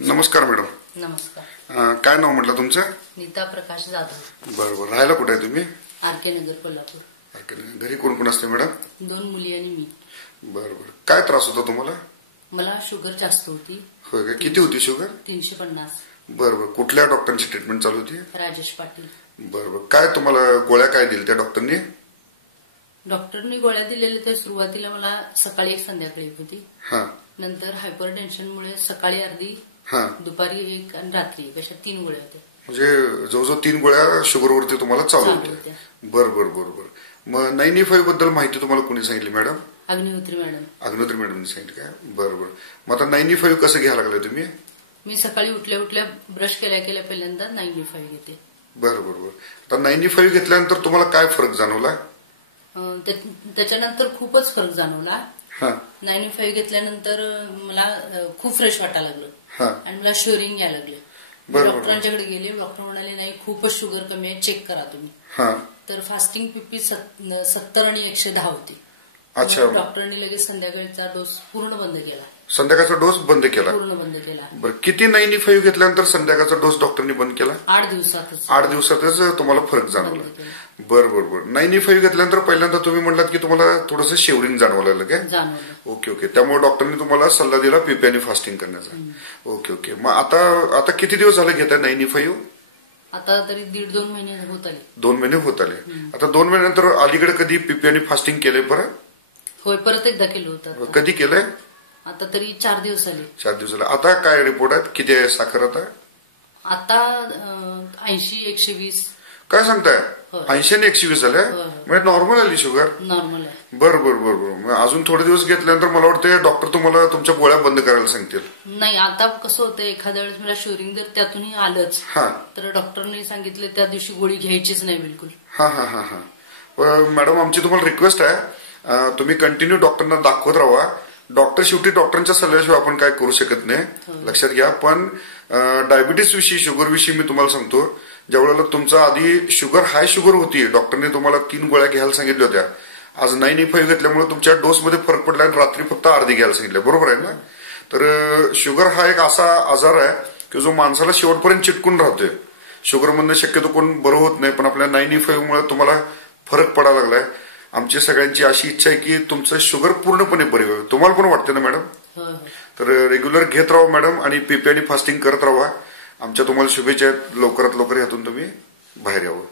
नमस्कार मॅडम. नमस्कार. काय नाव म्हटलं तुमचं? नीता प्रकाश जाधव. बरोबर. राहायला कुठे आहे तुम्ही? आरके नगर, कोल्हापूर. घरी कोण कोण असते मॅडम? 2 मुली आणि मी. बरोबर. काय त्रास होता तुम्हाला? मला शुगर जास्त होती. होय का? किती होती शुगर? 350. बरोबर. कुठल्या डॉक्टरांची ट्रीटमेंट चालू होती? राजेश पाटील. बरोबर. काय तुम्हाला गोळ्या काय दिल्या त्या डॉक्टरनी? डॉक्टरनी गोळ्या दिलेल्या त्या सुरुवातीला मला सकाळी एक संध्याकाळी एक होती. हा. नंतर हायपर टेन्शनमुळे सकाळी अर्धी, हा. दुपारी एक आणि रात्री एक, अशा 3 गोळ्या होत्या. म्हणजे जवळजवळ 3 गोळ्या शुगरवरती तुम्हाला चालू होत्या. बरोबर बरोबर. मग 9E5 बद्दल माहिती तुम्हाला कोणी सांगितली मॅडम? अग्निहोत्री मॅडम. अग्निहोत्री मॅडमने सांगितलं काय? बरोबर. मग आता 9E5 कसं घ्यायला लागलं तुम्ही? मी सकाळी उठल्या उठल्या ब्रश केल्या केल्या पहिल्यांदा 9E5 घेते. बरोबर बरोबर. आता 9E5 घेतल्यानंतर तुम्हाला काय फरक जाणवला? त्याच्यानंतर खूपच फरक जाणवला. 9E5 घेतल्यानंतर मला खूप फ्रेश वाटायला लागलं आणि मला श्युरिंग यायला लागलं. डॉक्टरांच्याकडे गेले. डॉक्टर म्हणाले नाही, खूपच शुगर कमी आहे, चेक करा तुम्ही. तर फास्टिंग पीपी 70 आणि 110 होती. अच्छा. डॉक्टरांनी लगेच संध्याकाळचा डोस पूर्ण बंद केला. संध्याकाळचा डोस बंद केला? पूर्ण बंद केला. बरं. किती 9E5 घेतल्यानंतर संध्याकाळचा डोस डॉक्टरांनी बंद केला? 8 दिवसातच. 8 दिवसातच तुम्हाला फरक जाणवला? बरं बरं बरं. 9E5 घेतल्यानंतर पहिल्यांदा तुम्ही म्हणलात की तुम्हाला थोडंसं शेवरिंग जाणवायला लागलं. जाणवलं. Okay okay. त्यामुळे डॉक्टरनी तुम्हाला सल्ला दिला पीपी आणि फास्टिंग करण्याचा. Okay okay. मग आता किती दिवस झाले घेताय 9E5? आता तरी 1.5-2 महिने होत आले. 2 महिने होत आले. आता 2 महिन्यानंतर अलीकडे कधी पीपी आणि फास्टिंग केलंय परत? होय, परत एकदा केलं होतं. कधी केलंय? आता तरी 4 दिवस झाले. 4 दिवस झाले. आता काय रिपोर्ट आहेत? किती आहे साखर आता? आता 80-120. काय सांगताय? 80 आणि 120 झाल्या? म्हणजे नॉर्मल आली शुगर? नॉर्मल आहे. बरं बरं बरं बरं. मग अजून थोडे दिवस घेतल्यानंतर मला वाटतं डॉक्टर तुम्हाला तुमच्या गोळ्या बंद करायला सांगतील. नाही, आता कसं होतं, एखाद्या वेळेस मला शुरिंग जर त्यातूनही आलंच तर डॉक्टरने सांगितले त्या दिवशी गोळी घ्यायचीच नाही बिलकुल. हा हा हा हा. मॅडम, आमची तुम्हाला रिक्वेस्ट आहे, तुम्ही कंटिन्यू डॉक्टरना दाखवत राहा. डॉक्टर शेवटी डॉक्टरांच्या सल्ल्याशिवाय आपण काय करू शकत नाही, लक्षात घ्या. पण डायबिटीस विषयी, शुगर विषयी मी तुम्हाला सांगतो, ज्यावेळेला तुमचा आधी शुगर हाय शुगर होती, डॉक्टरने तुम्हाला 3 गोळ्या घ्यायला सांगितल्या होत्या. आज 9E5 घेतल्यामुळे तुमच्या डोसमध्ये फरक पडला आणि रात्री फक्त अर्धी घ्यायला सांगितलं. बरोबर आहे ना? तर शुगर हा एक असा आजार आहे की जो माणसाला शेवटपर्यंत चिटकून राहतोय. शुगरमधनं शक्यतो कोण बरं होत नाही, पण आपल्या 9E5 मुळे तुम्हाला फरक पडायला लागलाय. आमची सगळ्यांची अशी इच्छा आहे की तुमचं शुगर पूर्णपणे बरी व्हावी. तुम्हाला पण वाटतं ना मॅडम? तर रेग्युलर घेत राहा मॅडम आणि पीपी आणि फास्टिंग करत राहा. आमच्या तुम्हाला शुभेच्छा आहेत. लवकरात लवकर यातून तुम्ही बाहेर यावं.